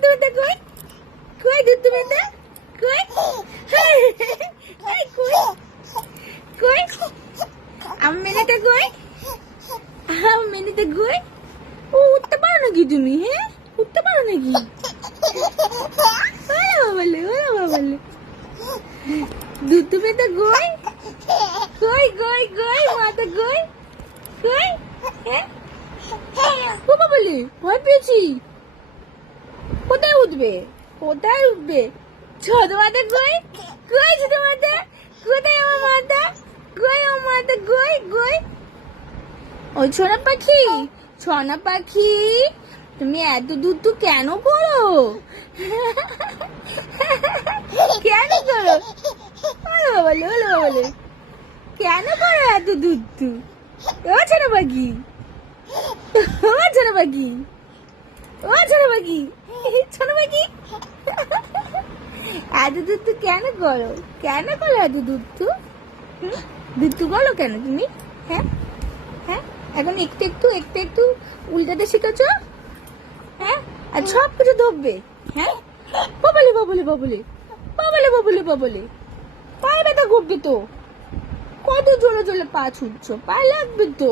দুধ মেতে কই? কই দুধ মেতে? কই? কই? কই? মেনেতে কই? মেনেতে কই? ও উঠতে পারো নাকি তুমি? হ্যাঁ উঠতে পারো নাকি? ওরে বাবালে দুধ মেতে কই? কই কই কই মাথা কই? কই? হ্যাঁ ও বাবালে ভয় পেয়েছি। কোথায় উঠবে? কোথায় উঠবে? ছোট মাথা কই? কই ছোট মাথা? কোথায় আমার মাথা? কই আমার মাথা? কই কই? ওই সোনা পাখি, সোনা পাখি তুমি এত দুধ কেন করো? কেন করো? ওলে বাবালে কেন করো এত দুধ? ও সোনা পাখি, ও সোনা পাখি, ও সোনা পাখি, সোনা পাখি এত দুধ কেন করো? কেন করো এত দুধ? দুধ বলো কেন তুমি? হ্যাঁ হ্যাঁ এখন একটু উল্টাতে শিখেছো? হ্যাঁ আর সব কিছু ধরবে। হ্যাঁ বাবলে বাবলে বাবলে বাবলে বাবলে বাবলে পায়ে ব্যথা করবে তো। কত জোরে জোরে পা ছুটছো, পা লাগবে তো।